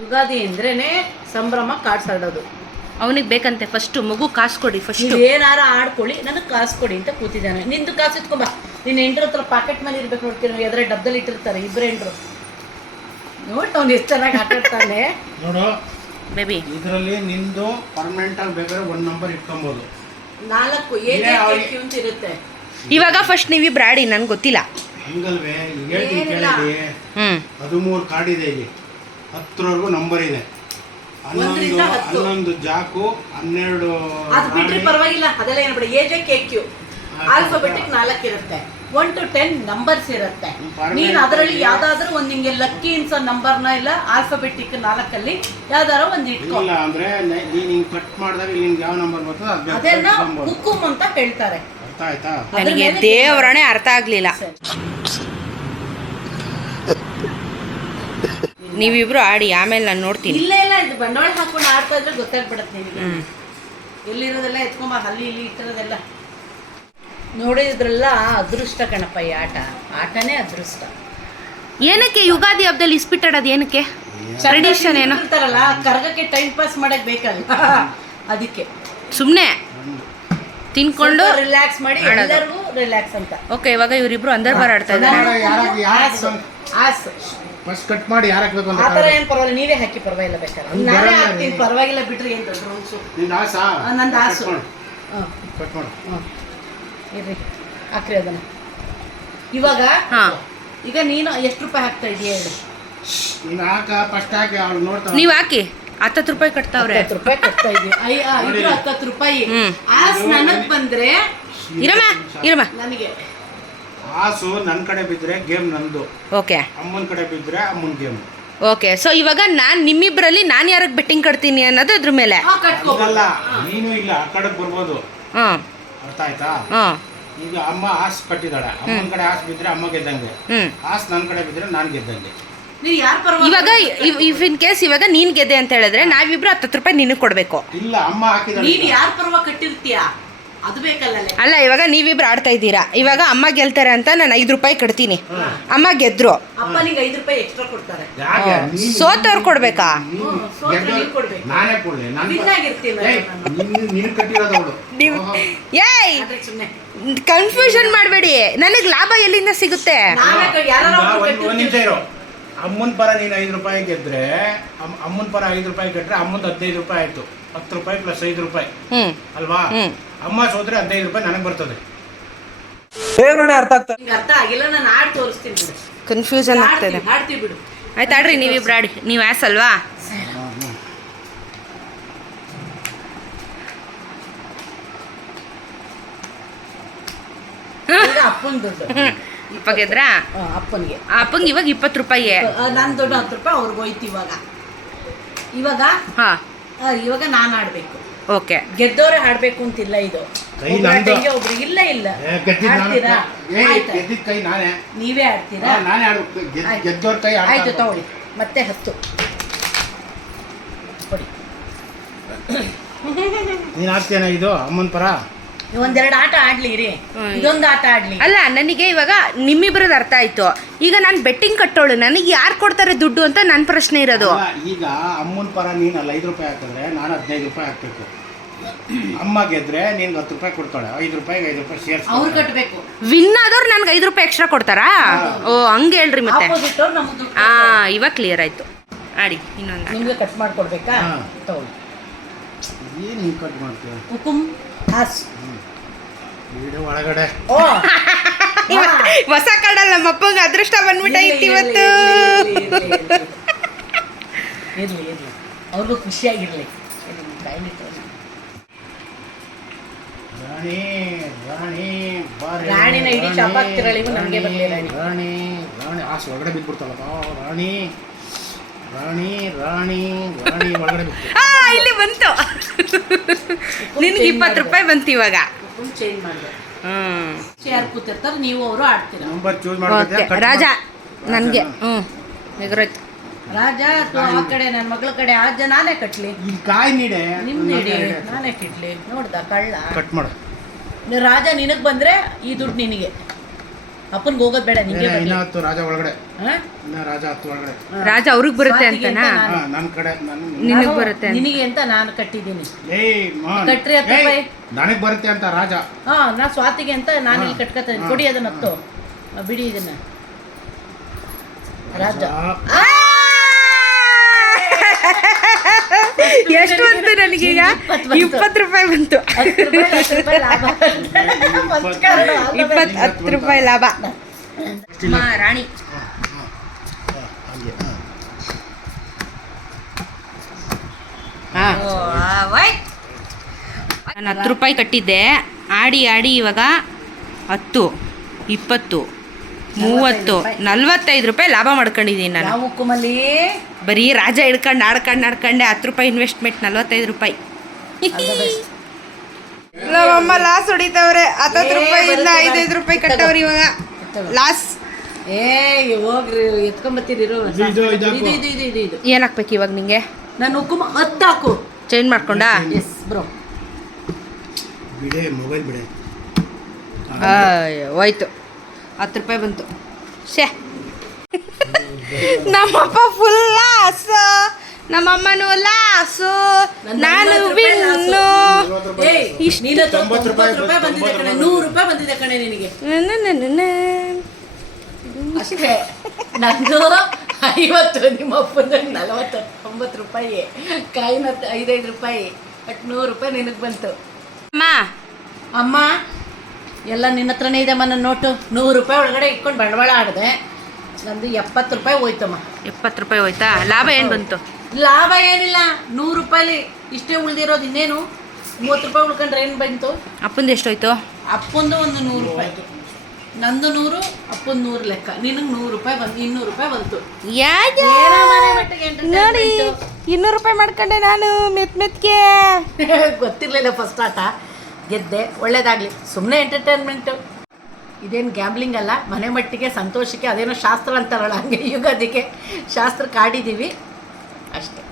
ಯುಗಾದಿ ಅಂದ್ರೇನೆ ಸಂಭ್ರಮ ಕಾಡ್ಸಾಡೋದು. ಅವನಿಗೆ ಬೇಕಂತೆ ಫಸ್ಟ್ ಮಗು ಕಾಸು ಕೊಡಿ ಫಸ್ಟ್ ನೀವು ಏನಾರ ಆಡ್ಕೊಳ್ಳಿ ನನಗೆ ಕಾಸು ಕೊಡಿ ಅಂತ ಕೂತಿದ್ದಾನೆ. ನಿಂದು ಕಾಸು ಇಟ್ಕೊಂಬ ನಿನ್ನ ಎಂಟ್ರ ಹತ್ರ ಪಾಕೆಟ್ ಮೇಲೆ ಇರ್ಬೇಕು ನೋಡ್ತೀನಿ ಎದ್ರೆ ಡಬ್ಬದಲ್ಲಿ ಇಟ್ಟಿರ್ತಾರೆ ಇಬ್ಬರು ಎಂಟ್ರು ನೋಡಿ ಅವ್ನು ಎಷ್ಟು ಚೆನ್ನಾಗಿ ಆಟಾಡ್ತಾನೆ. ನೋಡು ಬೇಬಿ ಇದರಲ್ಲಿ ನಿಂದು ಪರ್ಮನೆಂಟ್ ಆಗಿ ಬೇಕಾದ್ರೆ ಒನ್ ನಂಬರ್ ಇಟ್ಕೊಬೋದು. ನಾಲ್ಕು ಏನೇ ಅಂತ ಇರುತ್ತೆ? ಇವಾಗ ಫಸ್ಟ್ ನೀವಿಬ್ರು ಬ್ರಾಡಿ ನನ್ಗೆ ಗೊತ್ತಿಲ್ಲ. ಹಂಗಲ್ವೇ? ಹೇಳ್ತೀನಿ ಹದಿಮೂರು ಕಾರ್ಡ್ ಇದೆ ಇಲ್ಲಿ. ಹತ್ತರವರೆಗೂ ನಂಬರ್ ಇದೆ. ಹನ್ನೊಂದು ಒಂದ್ರಿಂದ ಹತ್ತು. ಹನ್ನೊಂದು ಜಾಕು ಹನ್ನೆರಡು ಅದು ಬಿಟ್ರೆ ರಾಣಿ, ಪರವಾಗಿಲ್ಲ ಅದೆಲ್ಲ ಏನು ಬಿಡಿ A J K Q alphabetic ನಾಲ್ಕು ಇರುತ್ತೆ. ಒನ್ ಟು ಟೆನ್ ನಂಬರ್ಸ್ ಇರುತ್ತೆ. ನೀನ್ ನೀನು ಅದರಲ್ಲಿ ಯಾವ್ದಾದ್ರು ಒಂದ್ ನಿಂಗೆ ಲಕ್ಕಿ ಅನ್ಸೋ ನಂಬರ್ನ ಇಲ್ಲ ಆಲ್ಫಾಬೆಟಿಕ್ ನಾಲ್ಕಲ್ಲಿ ಯಾವ್ದಾರ ಒಂದ್ ಇಟ್ಕೊ. ಇಲ್ಲ ಅಂದ್ರೆ ನೆ- ನೀನ್ ಹಿಂಗ್ ಕಟ್ ಮಾಡಿದಾಗ ಇಲ್ಲಿ ನಿನ್ಗೆ ಯಾವ ನಂಬರ್ ಬರ್ತದೆ ಅದು ಬೇಕು ಅದನ್ನ. ಹುಕ್ಕುಮ್ ಅಂತ ಹೇಳ್ತಾರೆ. ಅರ್ಥ ಆಯ್ತಾ? ಅದ್ರ ನನಗೆ ಮೇಲೆ ದೇವರಣೆ ಅರ್ಥ ಆಗ್ಲಿಲ್ಲ. ಸರಿ. ನೀವಿಬ್ರು ಆಡಿ ಆಮೇಲೆ ನಾನು ನೋಡ್ತೀನಿ. ಇಲ್ಲ ಇಲ್ಲ ಇದು ಬಂಡವಾಳ ಹಾಕೊಂಡು ಆಡ್ತಾ ಇದ್ರೆ ಗೊತ್ತಾಗ್ಬಿಡತ್ತೆ ನಿನಗೆ ಎಲ್ಲಿರೋದೆಲ್ಲ ಎತ್ಕೊಂಬ ಅಲ್ಲಿ ಇಲ್ಲಿ ಇಟ್ಟಿರೋದೆಲ್ಲ. ನೋಡಿದ್ರೆಲ್ಲ ಅದೃಷ್ಟ ಕಣಪ್ಪ ಈ ಆಟ. ಆಟನೇ ಅದೃಷ್ಟ. ಏನಕ್ಕೆ ಯುಗಾದಿ ಹಬ್ಬದಲ್ಲಿ ಇಸ್ಪಿಟ್ಟಾಡೋದು ಏನಕ್ಕೆ? ಟ್ರೆಡಿಷನ್ ಏನೋ? ಇರ್ತಾರಲ್ಲ ಕರ್ಗಕ್ಕೆ ಟೈಮ್ ಪಾಸ್ ಮಾಡಕ್ ಬೇಕಲ್ಲ. ಅದಕ್ಕೆ. ಸುಮ್ಮನೆ ತಿನ್ಕೊಂಡು ರಿಲ್ಯಾಕ್ಸ್ ಮಾಡಿ ಆಡೋದು. ಎಲ್ಲರಿಗೂ ರಿಲ್ಯಾಕ್ಸ್ ಅಂತ. ಓಕೆ ಇವಾಗ ಇವರಿಬ್ರು ಅಂದರ್ ಬಾರ್ ಆಡ್ತಾ ಇದ್ದಾರೆ. ಆಸು ಆಸು. ಫಸ್ಟ್ ಕಟ್ ಮಾಡಿ ಯಾರು ಹಾಕ್ಬೇಕು ಅಂತ ಆ ಥರ ಏನು ಪರವಾಗಿಲ್ಲ ನೀವೇ ಹಾಕಿ ಪರವಾಗಿಲ್ಲ ಬೇಕಾದ್ರೆ. ಹಂಗ್ ನಾನೇ ಬರಲ್ಲ ಹಾಕ್ತೀನಿ ರೀ. ಪರವಾಗಿಲ್ಲ ಬಿಡ್ರಿ ಏನು ರೂಲ್ಸು ನಿನ್ನ ಆಸಾ ನಂದು ಆಸು ಹಾಂ ಕಟ್ ಮಾಡು. ಹಾಂ ಇರ್ರಿ. ಹಾಕ್ರಿ ಅದನ್ನ. ಇವಾಗ ಹಾ. ಈಗ ನೀನು ಎಷ್ಟು ರೂಪಾಯಿ ಹಾಕ್ತಾ ಇದೀಯ ಹೇಳಿ. ನೀನು ಹಾಕ ಫಸ್ಟ್ ಹಾಕಿ ಅವ್ಳು ನೋಡ್ತಾ ನೀವು ಹಾಕಿ. ಹತ್ತತ್ತು ರೂಪಾಯಿ ಕಟ್ತಾವ್ರೆ. ಹತ್ತು ರೂಪಾಯಿ ಕೊಡ್ತಾ ಇದೀವಿ ಐ ಆ, ಇಬ್ರು ಹತ್ತತ್ತು ರೂಪಾಯಿ. ಹ್ಮ್. ಆಸ್ ನನಗ್ ಬಂದ್ರೆ ಇರಮ್ಮ ಇರಮ್ಮ. ನನಗೆ ಆಸು ನನ್ನ ಕಡೆ ಬಿದ್ದರೆ ಗೇಮ್ ನಂದು. ಓಕೆ. ಅಮ್ಮನ ಕಡೆ ಬಿದ್ದರೆ ಅಮ್ಮನ ಗೇಮ್. ಓಕೆ ಸೊ ಇವಾಗ ನಾನು ನಿಮ್ಮಿಬ್ಬರಲ್ಲಿ ನಾನು ಯಾರಿಗೆ ಬೆಟ್ಟಿಂಗ್ ಕಟ್ತೀನಿ ಅನ್ನೋದು ಅದ್ರ ಮೇಲೆ? ಹಾ ಕಟ್ಕೋ. ಹಂಗಲ್ಲ ನೀನು ಇಲ್ಲ ಆ ಕಡೆ ಬರ್ಬೋದು. ಹಾಂ. ಅರ್ಥ ಆಯ್ತಾ? ಹಾಂ. ಈಗ ಅಮ್ಮ ಆಸ್ ಕಟ್ಟಿದಾಳೆ. ಅಮ್ಮನ ಕಡೆ ಆಸ್ ಬಿದ್ದರೆ ಅಮ್ಮ ಗೆದ್ದಂಗೆ. ಆಸ್ ನನ್ನ ಕಡೆ ಬಿದ್ದರೆ ನಾನು ಗೆದ್ದಂಗೆ. ನೀವ್ ಯಾರ ಪರವಾಗಿ ಇವಾಗ ಇಫ್ ಇನ್ ಕೇಸ್ ಇವಾಗ ನೀನ್ ಗೆದ್ದೆ ಅಂತ ಹೇಳಿದ್ರೆ ನಾವಿಬ್ರು ಹತ್ತತ್ತು ರೂಪಾಯಿ ನಿನಗೆ ಕೊಡ್ಬೇಕು. ಇಲ್ಲ ಅಮ್ಮ ಹಾಕಿದ ನೀನ್ ಯಾರ ಪರವಾಗಿ ಕಟ್ಟಿರ್ತೀಯ. ಅಲ್ಲ ಇವಾಗ ನೀವಿಬ್ರು ಆಡ್ತಾ ಇದ್ದೀರಾ? ಇವಾಗ ಅಮ್ಮ ಗೆಲ್ತಾರೆ ಅಂತ ನಾನು ಐದು ರೂಪಾಯಿ ಕಟ್ತೀನಿ. ಅಮ್ಮ ಗೆದ್ರು. ಅಪ್ಪ ನಿಂಗೆ ಐದು ರೂಪಾಯಿ ಎಕ್ಸ್ಟ್ರಾ ಕೊಡ್ತಾರೆ. ಯಾಕೆ? ನೀನು- ಸೋತವ್ರು ಕೊಡ್ಬೇಕಾ? ಏಯ್ ಕನ್ಫ್ಯೂಷನ್ ಮಾಡಬೇಡಿ. ನನಗೆ ಲಾಭ ಎಲ್ಲಿಂದ ಸಿಗುತ್ತೆ? ಅಮ್ಮನ ಪರ ನೀನು ಐದು ರೂಪಾಯಿ ಗೆದ್ರೆ ಅಮ್- ಅಮ್ಮನ ಪರ ಐದು ರೂಪಾಯಿ ಗೆದ್ರೆ ಅಮ್ಮಂದು ಹದಿನೈದು ರೂಪಾಯಿ ಆಯ್ತು. ಹತ್ತು ರೂಪಾಯಿ ಪ್ಲಸ್ ಐದು ರೂಪಾಯಿ. ಹ್ಮ್. ಅಲ್ವಾ. ಅಮ್ಮ ಸೋದ್ರೆ ಹದಿನೈದು ರೂಪಾಯಿ ನನಗೆ ಬರ್ತದೆ. ದೇವ್ರನೇ ಅರ್ಥ ಆಗ್ತಾ ನಿಂಗೆ ಅರ್ಥ ಆಗಿಲ್ಲ ನಾನು ಆಡ್ ತೋರಿಸ್ತೀನಿ ಬಿಡು. ಕನ್ಫ್ಯೂಷನ್ ಆಗ್ತದೆ. ಆಡ್ತೀವಿ ಆಡ್ತೀವಿ ಬಿಡು. ಆಯ್ತು ಆಡ್ರಿ ನೀವಿಬ್ರು ಆಡಿ. ನೀವು ಯಾಸ್ ಅಲ್ವಾ? ಈಗ ಅಪ್ಪನ ದುಡ್ಡು. ಗೆದ್ರಾ ಅಪ್ಪನಿಗೆ. ಅಪ್ಪಂಗೆ ಇವಾಗ ಇಪ್ಪತ್ತು ರೂಪಾಯಿ? ನಾನು ದೊಡ್ಡ ಹತ್ತು ರೂಪಾಯಿ ಅವ್ರಿಗೆ ಹೋಯ್ತು ಇವಾಗ. ಇವಾಗ ಹಾ. ಇವಾಗ ನಾನು ಆಡ್ಬೇಕು. ಓಕೆ. ಗೆದ್ದವರೇ ಆಡ್ಬೇಕು ಅಂತಿಲ್ಲ ಇದು. ಕೈ ಒಬ್ರ ನಂದು. ಒಬ್ರಿಗೆ ಇಲ್ಲ ಇಲ್ಲ. ಆಡ್ತೀರಾ? ಕೈ ನಾನೇ. ನೀವೇ ಆಡ್ತೀರಾ? ನಾನೇ. ಕೈ ಆಯ್ತು ತಗೊಳ್ಳಿ. ಮತ್ತೆ ಹತ್ತು. ಕೊಡಿ. ನೀನು ಆಡ್ತೀಯ ಇದು ಅಮ್ಮನ ಪರ? ಒಂದೆರಡು ಆಟ ಆಡ್ಲಿ ರೀ. ಇದೊಂದು ಆಟ ಆಡ್ಲಿ. ಅಲ್ಲ ನನಗೆ ಇವಾಗ ನಿಮ್ಮಿಬ್ಬರದ್ದು ಅರ್ಥ ಆಯ್ತು. ಈಗ ನಾನು ಬೆಟ್ಟಿಂಗ್ ಕಟ್ಟೋಳು. ನನಗೆ ಯಾರು ಕೊಡ್ತಾರೆ ದುಡ್ಡು ಅಂತ ನನ್ನ ಪ್ರಶ್ನೆ ಇರೋದು. ಈಗ ಅಮ್ಮನ ಪರ ನೀನು ಅಲ್ಲಿ ಐದು ರೂಪಾಯಿ ಹಾಕಿದ್ರೆ ನಾನು ಹದಿನೈದು ರೂಪಾಯಿ ಹಾಕ್ಬೇಕು. ಅಮ್ಮ ಗೆದ್ರೆ ನಿನ್ಗೆ ಹತ್ತು ರೂಪಾಯಿ ಕೊಡ್ತಾಳೆ. ಐದು ರೂಪಾಯಿಗೆ ಐದು ರೂಪಾಯಿ ಸೇರ್ಸ್ ಅವ್ರು ಕಟ್ಟಬೇಕು ವಿನ್ ಆದವ್ರು ನನ್ಗೆ ಐದು ರೂಪಾಯಿ ಎಕ್ಸ್ಟ್ರಾ ಕೊಡ್ತಾರಾ? ಓ ಹಂಗೆ ಹೇಳ್ರಿ ಮತ್ತೆ. ಆ ಇವಾಗ ಕ್ಲಿಯರ್ ಆಯ್ತು. ಆಡಿ ಇನ್ನೊಂದು ನಿಮಗೆ ಕಟ್ ಮಾಡ್ಕೊಡ್ಬೇಕಾ? ಹಾಂ. ತಗೊಳ್ಳಿ. ಏನು ಕಟ್ ಮಾಡ್ತೀವಿ ಕುಕುಮ್ ಹಾಸ್. ವಿಡಿಯೋ ಒಳಗಡೆ. ಓ. ಹೊಸ ಕಡಲ್ಲ ನಮ್ಮ ಅಪ್ಪಂಗೆ ಅದೃಷ್ಟ ಬಂದ್ಬಿಟ್ಟೈತಿ ಇವತ್ತು ಅವ್ರಿಗೂ ಖುಷಿಯಾಗಿರ್ಲಿ. ರಾಣಿ ರಾಣಿ ಬಾರೆ, ರಾಣಿನ ಇಡೀ ರಾಣಿ, ಚಾಪಾಕ್ತಿರಳಿಗೂ ನಮ್ಗೆ ರಾಣಿ, ಬರ್ಲಿಲ್ಲ. ರಾಣಿ ರಾಣಿ ಆಸು ಒಳಗಡೆ ಬಿದ್ಬಿಡ್ತಾಳಪ್ಪ ರಾಣಿ ರಾಣಿ ರಾಣಿ ರಾಣಿ ಒಳಗಡೆ ಬಿತ್ತು ಆ ಇಲ್ಲಿ ಬಂತು. ನಿನ್ಗೆ ಇಪ್ಪತ್ತು ರೂಪಾಯಿ ಬಂತು ಇವಾಗ. ಚೇಂಜ್ ಮಾಡಿದೆ ಹ್ಮ್. ಯಾರು ಕೂತಿರ್ತಾರೆ ನೀವು ಅವರು ಆಡ್ತೀರ. ನಂಬರ್ ಚೂಸ್ ಓಕೆ ಮಾಡ್ಬೇಕು ರಾಜ ನನಗೆ. ಹ್ಞೂ ಎಗರೋಯ್ತು ರಾಜ ಅಥವಾ ಆ ಕಡೆ ನನ್ನ ಮಗಳ ಕಡೆ ಆ ಜನ ನಾನೇ ಕಟ್ಲಿ. ಕಾಯಿ ನೀಡೆ. ನಿಮ್ ನೀಡಿ. ನಾನೇ ಕಿಟ್ಲಿ. ನೋಡ್ದ ಕಳ್ಳ. ಕಟ್ ಮಾಡು. ನೀ ರಾಜ ನಿನಗ್ ಬಂದ್ರೆ ಈ ದುಡ್ಡು ನಿನಗೆ. ಅಪ್ಪನ್ಗೆ ಹೋಗೋದು ಬೇಡ ನಿಂಗೆ ಇನ್ನ. ಹತ್ತು ರಾಜ ಒಳಗಡೆ? ಇನ್ನ ರಾಜ ಹತ್ತು ಒಳಗಡೆ ರಾಜ ಅವ್ರಿಗೆ ಬರುತ್ತೆ ಅಂತನಾ ಅಂತ ನಾನು- ಹಾ ನನ್ನ ಕಡೆ ನನ್ನ ನಿನಗ್ ಬರುತ್ತೆ ಅಂತ. ನಿನಗೆ ಅಂತ ನಾನು ಕಟ್ಟಿದ್ದೀನಿ ಏಯ್ ಮಾನ್ ಕಟ್ರಿ ಹತ್ತು ರೂಪಾಯಿ. ನನಗೆ ಬರುತ್ತೆ ಅಂತ ರಾಜ ಹಾ ನಾ ಸ್ವಾತಿಗೆ ಅಂತ ನಾನು ಇಲ್ಲಿ. ಕಟ್ಕೊತೀನಿ ಕೊಡಿ ಅದನ್ನ ಹತ್ತು ಆ, ಬಿಡಿ ಇದನ್ನ ರಾಜ ಆ, ಬಂತು ನನಗೀಗ. ಇಪ್ಪತ್ತು ಇಪ್ಪತ್ತು ರೂಪಾಯಿ ಬಂತು. ಇಪ್ಪತ್ತು ಹತ್ತು ರೂಪಾಯಿ ಲಾಭ. ಅಮ್ಮ, ರಾಣಿ ನಾನು ಹತ್ತು ರೂಪಾಯಿ ಕಟ್ಟಿದ್ದೆ. ಆಡಿ ಆಡಿ ಇವಾಗ ಹತ್ತು ಇಪ್ಪತ್ತು. ಮೂವತ್ತು ನಲ್ವತ್ತೈದು ರೂಪಾಯಿ ಲಾಭ ಮಾಡ್ಕೊಂಡಿದ್ದೀನಿ ನಾನು. ಕುಮಲಿ ಬರೀ ರಾಜ ಹಿಡ್ಕೊಂಡು ಆಡ್ಕೊಂಡು ಆಡ್ಕೊಂಡೆ ಹತ್ತು ರೂಪಾಯಿ ಇನ್ವೆಸ್ಟ್ಮೆಂಟ್ ನಲ್ವತ್ತೈದು ರೂಪಾಯಿ. ನಮ್ಮಮ್ಮ ಲಾಸ್ ಹೊಡಿತವ್ರೆ. ಹತ್ತತ್ತು ರೂಪಾಯಿ ರೂಪಾಯಿಯಿಂದ ಬರುತ್ತೆ, ಐದೈದು ರೂಪಾಯಿ. ಕಟ್ಟವ್ರಿ ಇವಾಗ. ಲಾಸ್ ಏ ಹೋಗ್ರಿ ಎತ್ಕೊಂಬತ್ತೀರಿ ಇದು, ಇದು, ಇದು ಇದು ಏನು ಹಾಕ್ಬೇಕು ಇವಾಗ ನಿಂಗೆ? ನಾನು ಹುಕುಮ ಹತ್ತು ಹಾಕು. ಚೇಂಜ್ ಮಾಡ್ಕೊಂಡಾ? ಎಸ್ ಬ್ರೋ ಬಿಡೆ ಮೊಬೈಲ್ ಬಿಡೆ. ಹೋಯ್ತು. ಹತ್ತು ರೂಪಾಯಿ ಬಂತು. ಶೇ ನಮ್ಮಪ್ಪ ಫುಲ್ ಲಾಸ್ ನಮ್ಮಮ್ಮನೂ ಲಾಸು ನಾನು ವಿನ್ನು ಏಯ್ ಇಷ್ಟು ನೀನು ತೊಂಬತ್ತು ರೂಪಾಯಿ ರೂಪಾಯಿ ಬಂದಿದೆ ಕಣೆ ನೂರು ರೂಪಾಯಿ ಬಂದಿದೆ ಕಣೆ ನಿನಗೆ. ಅಷ್ಟೇ. ನಂದು ಐವತ್ತು ನಿಮ್ಮ ಅಪ್ಪನ ನಲವತ್ತು ಒಂಬತ್ತು ರೂಪಾಯಿ. ಕಾಯಿನ ಐದೈದು ರೂಪಾಯಿ ಬಟ್ ನೂರು ರೂಪಾಯಿ ನಿನಗೆ ಬಂತು. ಅಮ್ಮ. ಅಮ್ಮ ಎಲ್ಲ ನಿನ್ನ ಹತ್ರನೇ ಇದೆಮ್ಮ ನನ್ನ ನೋಟು. ನೂರು ರೂಪಾಯಿ ಒಳಗಡೆ ಇಟ್ಕೊಂಡು ಬಂಡವಾಳ ಆಡಿದೆ. ನಂದು ಎಪ್ಪತ್ತು ರೂಪಾಯಿ ಹೋಯ್ತಮ್ಮ. ಎಪ್ಪತ್ತು ರೂಪಾಯಿ ಹೋಯ್ತಾ? ಲಾಭ ಏನು ಬಂತು? ಲಾಭ ಏನಿಲ್ಲ. ನೂರು ರೂಪಾಯಿ ಇಷ್ಟೇ ಉಳಿದಿರೋದು ಇನ್ನೇನು? ಮೂವತ್ತು ರೂಪಾಯಿ ಉಳ್ಕೊಂಡ್ರೆ ಏನು ಬಂತು? ಅಪ್ಪಂದು ಎಷ್ಟೋಯ್ತು ಅಪ್ಪಂದು ಒಂದು ನೂರು ರೂಪಾಯಿ. ನಂದು ನೂರು ಅಪ್ಪನ ನೂರು ಲೆಕ್ಕ. ನಿನಗೆ ನೂರು ರೂಪಾಯಿ ಬಂತು ಇನ್ನೂರು ರೂಪಾಯಿ ಬಂತು. ಯಾಕೆ ಮನೆ ನೋಡಿ. ಇನ್ನೂರು ರೂಪಾಯಿ ಮಾಡ್ಕೊಂಡೆ ನಾನು ಮೆತ್ ಮೆತ್ಗೆ. ಗೊತ್ತಿರಲಿಲ್ಲ ಫಸ್ಟ್ ಆಟ. ಗೆದ್ದೆ, ಒಳ್ಳೇದಾಗಲಿ. ಸುಮ್ಮನೆ ಎಂಟರ್ಟೈನ್ಮೆಂಟು ಇದೇನು ಗ್ಯಾಮ್ಲಿಂಗ್ ಅಲ್ಲ, ಮನೆ ಮಟ್ಟಿಗೆ, ಸಂತೋಷಕ್ಕೆ, ಅದೇನೋ ಶಾಸ್ತ್ರ ಅಂತಾರಲ್ಲ, ಹಂಗೆ ಯುಗಾದಿಗೆ ಶಾಸ್ತ್ರ ಕಾಡಿದ್ದೀವಿ ಅಷ್ಟೇ.